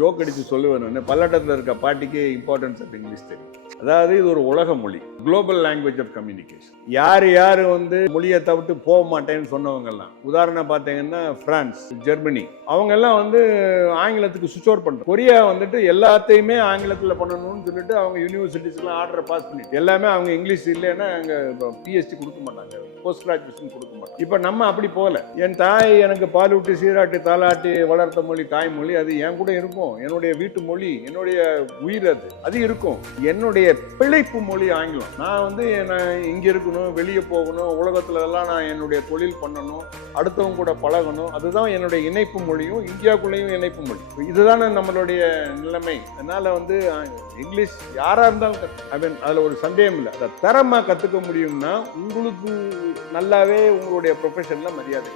Joke அடித்து சொல்லுவேன், பல்லடத்தில் இருக்க பாட்டிக்கு இம்பார்ட்டன்ஸ் ஆஃப் இங்கிலீஷ் தெரியும். அதாவது இது ஒரு உலக மொழி, குளோபல் லாங்குவேஜ் ஆஃப் கம்யூனிகேஷன். யார் வந்து மொழியை தவிர்த்து போக மாட்டேன்னு சொன்னவங்கெல்லாம், உதாரணம் பார்த்தீங்கன்னா பிரான்ஸ், ஜெர்மனி, அவங்க எல்லாம் வந்து ஆங்கிலத்துக்கு சுவிச் ஓவர் பண்ணுறாங்க. கொரியா வந்துட்டு எல்லாத்தையுமே ஆங்கிலத்தில் பண்ணணும்னு சொல்லிட்டு அவங்க யூனிவர்சிட்டிஸ்லாம் ஆர்டரை பாஸ் பண்ணிட்டு எல்லாமே அவங்க இங்கிலீஷ் இல்லைன்னா அங்கே பிஎஸ்டி கொடுக்க மாட்டாங்க, போஸ்ட் கிராஜுவேஷன் கொடுக்க மாட்டாங்க. இப்போ நம்ம அப்படி போகல. என் தாய் எனக்கு பாலூட்டி சீராட்டி தாலாட்டி வளர்த்த மொழி தாய்மொழி, அது என் கூட இருக்கும். என்னுடைய வீட்டு மொழி, என்னுடைய உயிர், அது இருக்கும். என்னுடைய பிழைப்பு மொழி ஆங்கிலம். நான் வந்து இங்க இருக்கணும், வெளியே போகணும், உலகத்துல எல்லாம் நான் என்னுடைய தொழில் பண்ணணும், அடுத்தவங்க கூட பழகணும். அதுதான் என்னுடைய இணைப்பு மொழியும், இந்தியாவுக்குள்ளேயும் இணைப்பு மொழி. இதுதானே நம்மளுடைய நிலைமை. அதனால வந்து இங்கிலீஷ் யாரா இருந்தாலும் அதுல ஒரு சந்தேகம் இல்லை. அதை தரமா கத்துக்க முடியும்னா உங்களுக்கு நல்லாவே உங்களுடைய ப்ரொஃபஷன்ல மரியாதை.